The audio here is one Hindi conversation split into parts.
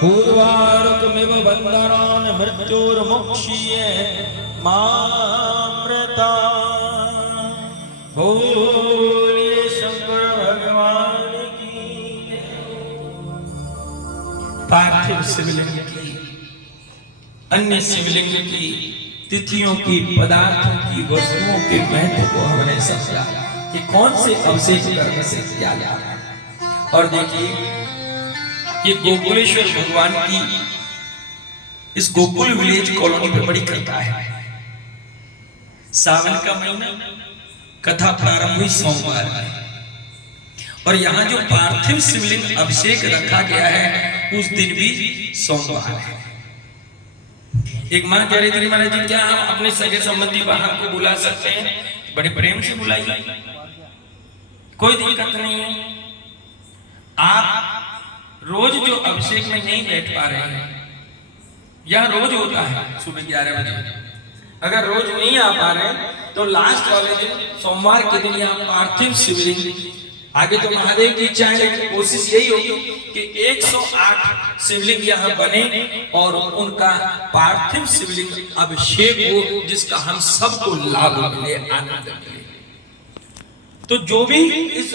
पूर्वारुकमिव बन्धनान् मृत्युर्मुक्षीये मामृता। बोलिए शंकर भगवान की। पार्थिव शिवलिंग की, अन्य शिवलिंग की, तिथियों की, पदार्थों की, वस्तुओं के महत्व को हमने समझा कि कौन से अवशेष करने से क्या लाभ है। और देखिए ये गोकुलेश्वर भगवान की इस गोकुल विलेज कॉलोनी पे बड़ी कथा है। सावन का महीना, कथा प्रारंभ हुई सोमवार में, और यहाँ जो पार्थिव शिवलिंग अभिषेक रखा गया है उस दिन भी सोमवार है। एक मां कह रही थी, महाराज जी क्या हम अपने सगे संबंधी बाहर को बुला सकते हैं? बड़े प्रेम से बुलाइए, कोई दिक्कत नहीं है। आप रोज जो अभिषेक में नहीं बैठ पा रहे हैं, यह रोज होता है सुबह 11 बजे, अगर रोज नहीं आ पा रहे तो लास्ट वाले दिन सोमवार के दिन यहाँ पार्थिव शिवलिंग, आगे तो महादेव की इच्छा है लेकिन कोशिश यही होगी कि 108 शिवलिंग यहाँ बने और उनका पार्थिव शिवलिंग अभिषेक हो, जिसका हम सबको लाभ मिले, आनंद मिले। तो जो भी इस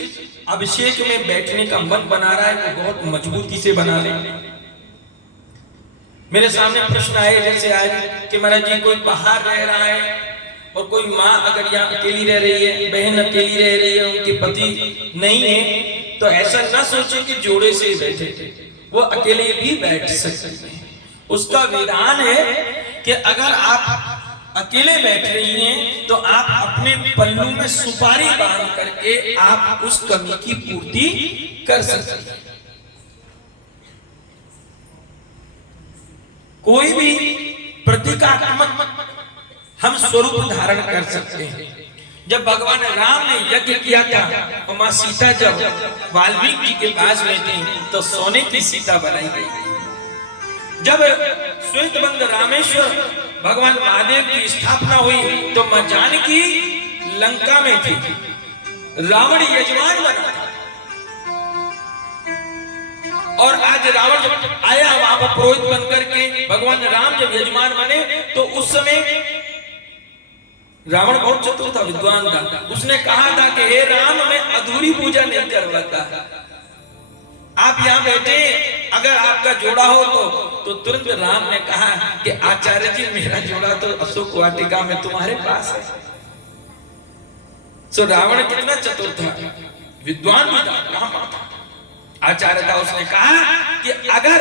अभिषेक में बैठने का मन बना रहा है वो बहुत मजबूती से बना ले। मेरे सामने प्रश्न आए, जैसे आए कि महाराज जी कोई बाहर रह रहा है और कोई माँ अगर यहाँ अकेली रह रही है, बहन अकेली रह रही है, उनके पति नहीं है, तो ऐसा ना सोचे कि जोड़े से बैठे थे, वो अकेले भी बैठ सकते हैं। उसका विधान है कि अगर आप अकेले बैठ रही हैं तो आप अपने पल्लू में सुपारी बांध करके आप उस कमी की पूर्ति कर सकते हैं। कोई भी प्रतीकात्मक हम स्वरूप धारण कर सकते हैं। जब भगवान राम ने यज्ञ किया था और मां सीता जब वाल्मीकि के पास में थी तो सोने की सीता बनाई गई। जब श्वेतबंध रामेश्वर भगवान महादेव की स्थापना हुई तो मां जानकी लंका में थी, रावण यजमान बना था, और आज रावण जब आया वहां पर पुरोहित बनकर के, भगवान राम जब यजमान बने तो उस समय रावण बहुत चतुर था, विद्वान था। उसने कहा था कि हे राम, मैं अधूरी पूजा नहीं करवाता, आप यहाँ बैठे, अगर आपका जोड़ा हो तो तुरंत राम ने कहा कि आचार्य जी मेरा जोड़ा तो अशोक वाटिका में तुम्हारे पास है। सो रावण कितना चतुर था, विद्वान भी था, आचार्य था। उसने कहा कि अगर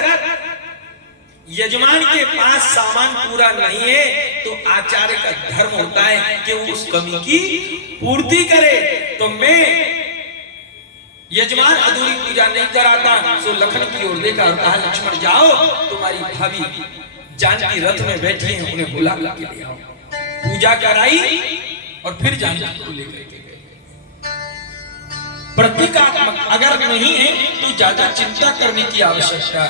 यजमान के पास सामान पूरा नहीं है तो आचार्य का धर्म होता है कि वो उस कमी की पूर्ति करे। तो मैं यजमान अधूरी पूजा नहीं कराता। सो लखन की ओर देखा और कहा, लक्ष्मण जाओ, तुम्हारी भाभी जानकी रथ में बैठी है, उन्हें बुला के ले आओ। पूजा कराई और फिर जानकी को लेकर के गए। प्रतीकात्मक अगर नहीं है तो ज्यादा चिंता करने की आवश्यकता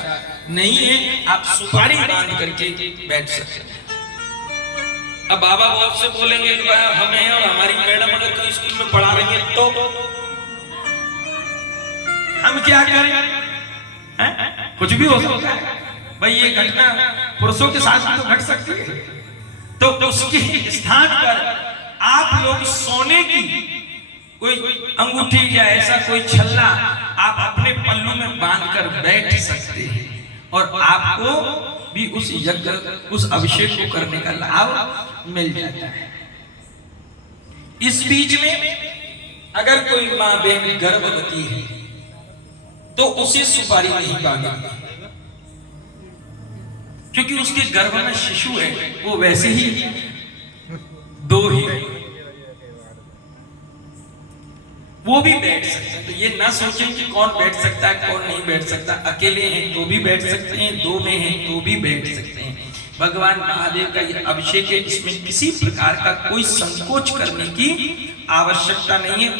नहीं है, आप सुपारी बांध करके बैठ सकते हैं। अब बाबा बहुत से बोलेंगे कि हमें और हमारी मैडम अगर कोई स्कूल में पढ़ा रही है तो हम क्या करें? कुछ भी हो सकता है भाई, ये घटना पुरुषों के साथ भी तो घट सकती है। तो उसके स्थान पर आप लोग सोने की कोई अंगूठी या ऐसा कोई छल्ला आप अपने पल्लू में बांधकर बैठ सकते हैं और आपको भी उस यज्ञ, उस अभिषेक को करने का लाभ मिल जाता है। इस बीच में अगर कोई मां बहन गर्भवती है तो उसे सुपारी नहीं बांधेगी, क्योंकि उसके गर्भ में शिशु है, वो वैसे ही दो ही, वो भी बैठ सकते हैं। तो ये ना सोचें कि कौन बैठ सकता है कौन नहीं बैठ सकता। अकेले हैं तो भी बैठ सकते हैं, दो में हैं तो भी बैठ सकते हैं। भगवान महादेव का ये अभिषेक है, इसमें किसी प्रकार का कोई संकोच करने की आवश्यकता नहीं है।